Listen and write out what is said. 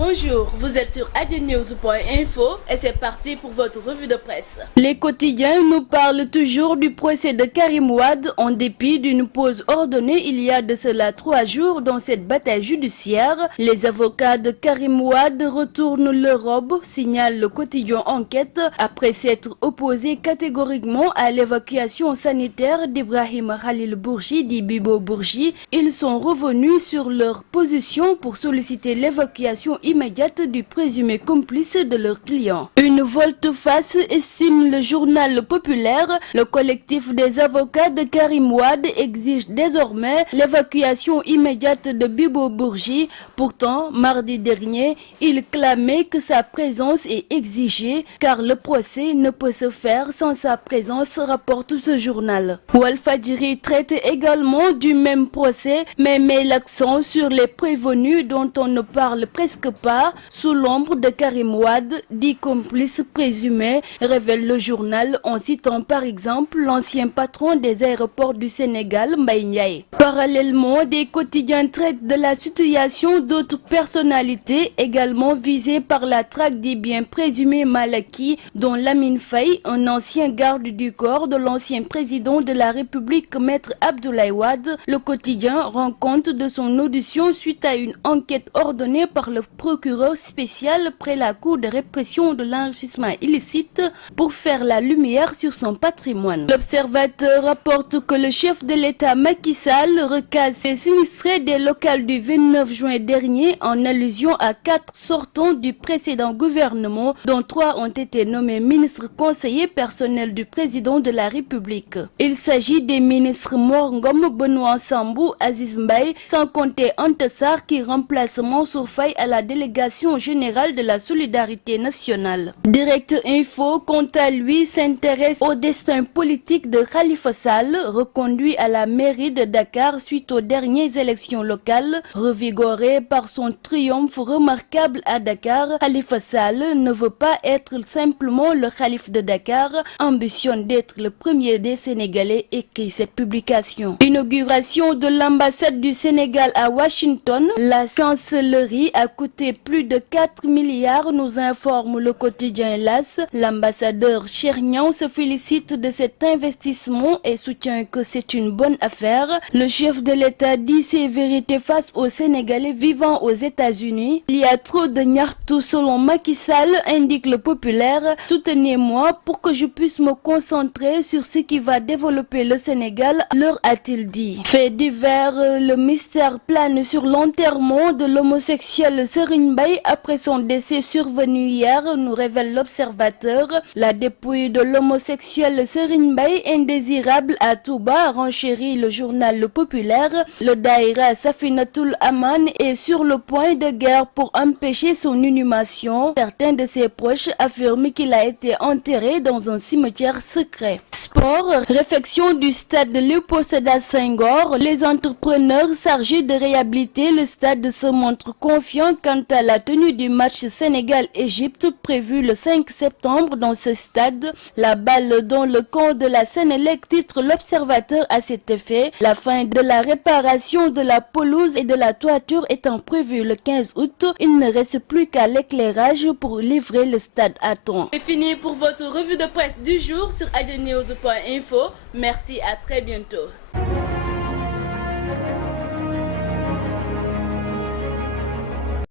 Bonjour, vous êtes sur adnews.info et c'est parti pour votre revue de presse. Les quotidiens nous parlent toujours du procès de Karim Wade en dépit d'une pause ordonnée il y a de cela 3 jours dans cette bataille judiciaire. Les avocats de Karim Wade retournent leur robe, signale le quotidien Enquête, après s'être opposés catégoriquement à l'évacuation sanitaire d'Ibrahim Khalil Bourgi dit Bibo Bourgi. Ils sont revenus sur leur position pour solliciter l'évacuation immédiate du présumé complice de leur client. Une volte-face, estime le journal populaire. Le collectif des avocats de Karim Wade exige désormais l'évacuation immédiate de Bibo Bourgi. Pourtant, mardi dernier, il clamait que sa présence est exigée car le procès ne peut se faire sans sa présence, rapporte ce journal. Walfadjri traite également du même procès mais met l'accent sur les prévenus dont on ne parle presque pas sous l'ombre de Karim Wade, dit complice présumé, révèle le journal en citant par exemple l'ancien patron des aéroports du Sénégal, Mbaye Ndiaye. Parallèlement, des quotidiens traitent de la situation d'autres personnalités également visées par la traque des biens présumés mal acquis, dont Lamine Faye, un ancien garde du corps de l'ancien président de la République, Maître Abdoulaye Wade. Le quotidien rend compte de son audition suite à une enquête ordonnée par le procureur spécial près la Cour de répression de l'enrichissement illicite pour faire la lumière sur son patrimoine. L'Observateur rapporte que le chef de l'État Macky Sall recase ses sinistrés des locales du 29 juin dernier en allusion à 4 sortants du précédent gouvernement, dont 3 ont été nommés ministres conseillers personnels du président de la République. Il s'agit des ministres Mor Ngom, Benoît Sambou, Aziz Mbaye, sans compter Anta Sarr qui remplace Mansour Faye à la délégation générale de la solidarité nationale. Direct Info, quant à lui, s'intéresse au destin politique de Khalifa Sall, reconduit à la mairie de Dakar suite aux dernières élections locales. Revigoré par son triomphe remarquable à Dakar, Khalifa Sall ne veut pas être simplement le khalife de Dakar, ambitionne d'être le premier des Sénégalais, écrit cette publication. Inauguration de l'ambassade du Sénégal à Washington, la chancellerie a coûté plus de 4 milliards, nous informe le quotidien LAS. L'ambassadeur Chernian se félicite de cet investissement et soutient que c'est une bonne affaire. Le chef de l'État dit ses vérités face aux Sénégalais vivant aux États-Unis. Il y a trop de nyartu selon Macky Sall, indique le populaire. Soutenez-moi pour que je puisse me concentrer sur ce qui va développer le Sénégal, leur a-t-il dit. Fait divers, le mystère plane sur l'enterrement de l'homosexuel Serigne Mbaye après son décès survenu hier, nous révèle l'Observateur. La dépouille de l'homosexuel Serigne Mbaye, indésirable à Touba, renchérit le journal Le Populaire. Le Daïra Safinatul Aman est sur le point de guerre pour empêcher son inhumation. Certains de ses proches affirment qu'il a été enterré dans un cimetière secret. Sport, réfection du stade de Léopold Sédar Senghor. Les entrepreneurs chargés de réhabiliter le stade se montrent confiants quant à la tenue du match Sénégal-Égypte prévu le 5 septembre dans ce stade. La balle dans le camp de la Sénélec, titre l'Observateur à cet effet. La fin de la réparation de la pelouse et de la toiture étant prévue le 15 août, il ne reste plus qu'à l'éclairage pour livrer le stade à temps. C'est fini pour votre revue de presse du jour sur adnews.info. Merci, à très bientôt.